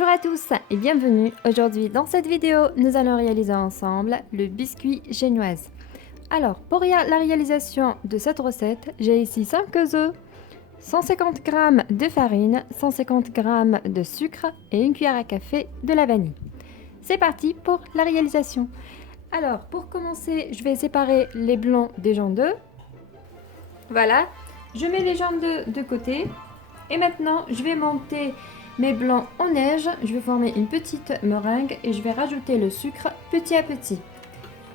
Bonjour à tous et bienvenue. Aujourd'hui dans cette vidéo, nous allons réaliser ensemble le biscuit génoise. Alors pour la réalisation de cette recette, j'ai ici 5 œufs, 150 g de farine, 150 g de sucre et une cuillère à café de la vanille. C'est parti pour la réalisation. Alors pour commencer, je vais séparer les blancs des jaunes d'œufs. Voilà, je mets les jaunes d'œufs de côté et maintenant je vais monter mes blancs en neige. Je vais former une petite meringue et je vais rajouter le sucre petit à petit.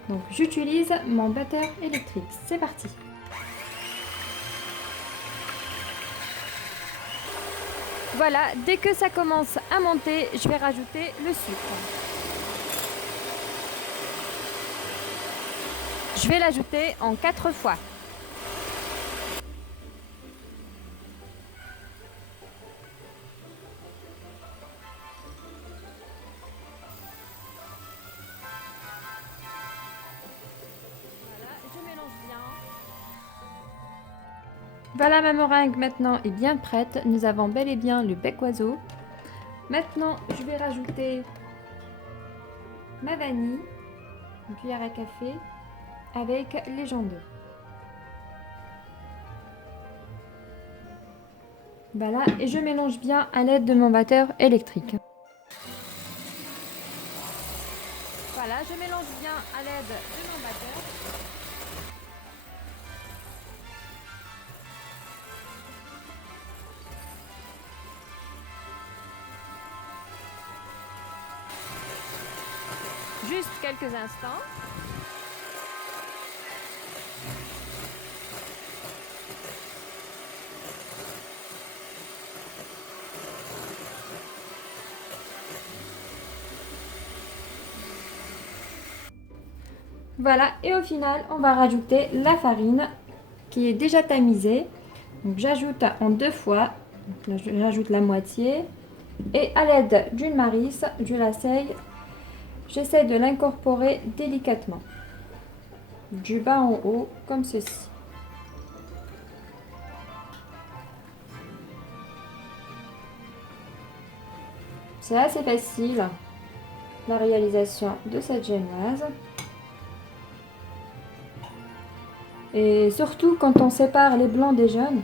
Donc j'utilise mon batteur électrique. C'est parti. Voilà, dès que ça commence à monter, je vais rajouter le sucre. Je vais l'ajouter en 4 fois. Je mélange bien. Voilà, ma meringue maintenant est bien prête. Nous avons bel et bien le bec oiseau. Maintenant, je vais rajouter ma vanille, une cuillère à café, avec les jaunes d'œufs. Voilà, et je mélange bien à l'aide de mon batteur électrique. Voilà, je mélange bien à l'aide de mon batteur. Juste quelques instants. Voilà, et au final, on va rajouter la farine qui est déjà tamisée. Donc j'ajoute en 2 fois, donc là, j'ajoute la moitié. Et à l'aide d'une marisse, je l'asseye. J'essaie de l'incorporer délicatement, du bas en haut, comme ceci. C'est assez facile, la réalisation de cette génoise. Et surtout quand on sépare les blancs des jaunes,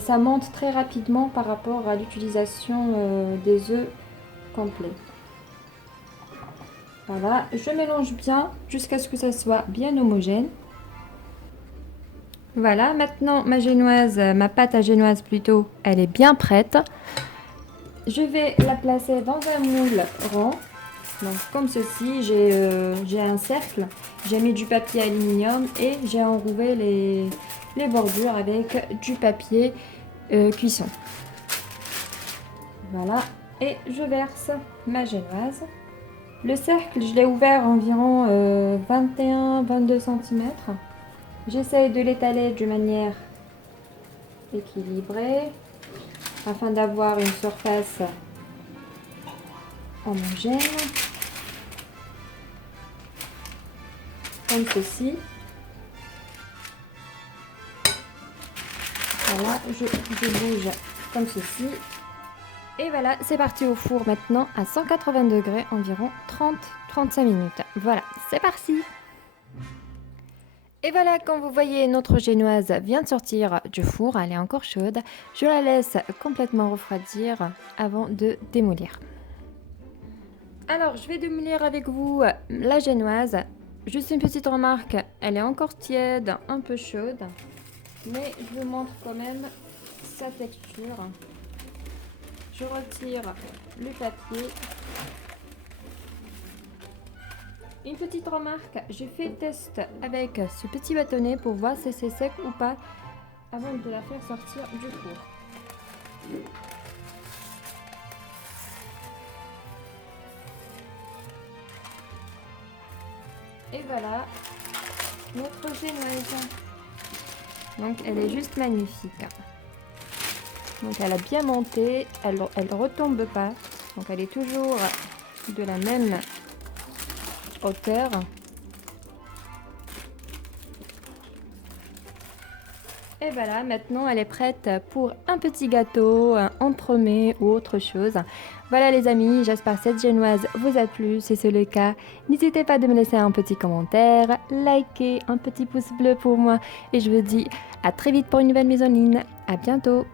ça monte très rapidement par rapport à l'utilisation des œufs complets. Voilà, je mélange bien jusqu'à ce que ça soit bien homogène. Voilà, maintenant ma pâte à génoise plutôt, elle est bien prête. Je vais la placer dans un moule rond. Donc comme ceci, j'ai un cercle, j'ai mis du papier aluminium et j'ai enroulé les bordures avec du papier cuisson. Voilà, et je verse ma génoise. Le cercle, je l'ai ouvert environ 21-22 cm. J'essaye de l'étaler de manière équilibrée afin d'avoir une surface homogène. Comme ceci. Voilà, je bouge comme ceci. Et voilà, c'est parti au four maintenant à 180 degrés, environ 30-35 minutes. Voilà, c'est parti. Et voilà, comme vous voyez, notre génoise vient de sortir du four, elle est encore chaude. Je la laisse complètement refroidir avant de démolir. Alors, je vais démolir avec vous la génoise. Juste une petite remarque, elle est encore tiède, un peu chaude, mais je vous montre quand même sa texture. Je retire le papier. Une petite remarque, j'ai fait test avec ce petit bâtonnet pour voir si c'est sec ou pas avant de la faire sortir du four. Et voilà notre génoise. Donc elle est juste magnifique. Donc elle a bien monté, elle retombe pas. Donc elle est toujours de la même hauteur. Et voilà, maintenant elle est prête pour un petit gâteau, un entremets ou autre chose. Voilà les amis, j'espère que cette génoise vous a plu. Si c'est le cas, n'hésitez pas de me laisser un petit commentaire, liker, un petit pouce bleu pour moi. Et je vous dis à très vite pour une nouvelle mise en ligne. À bientôt.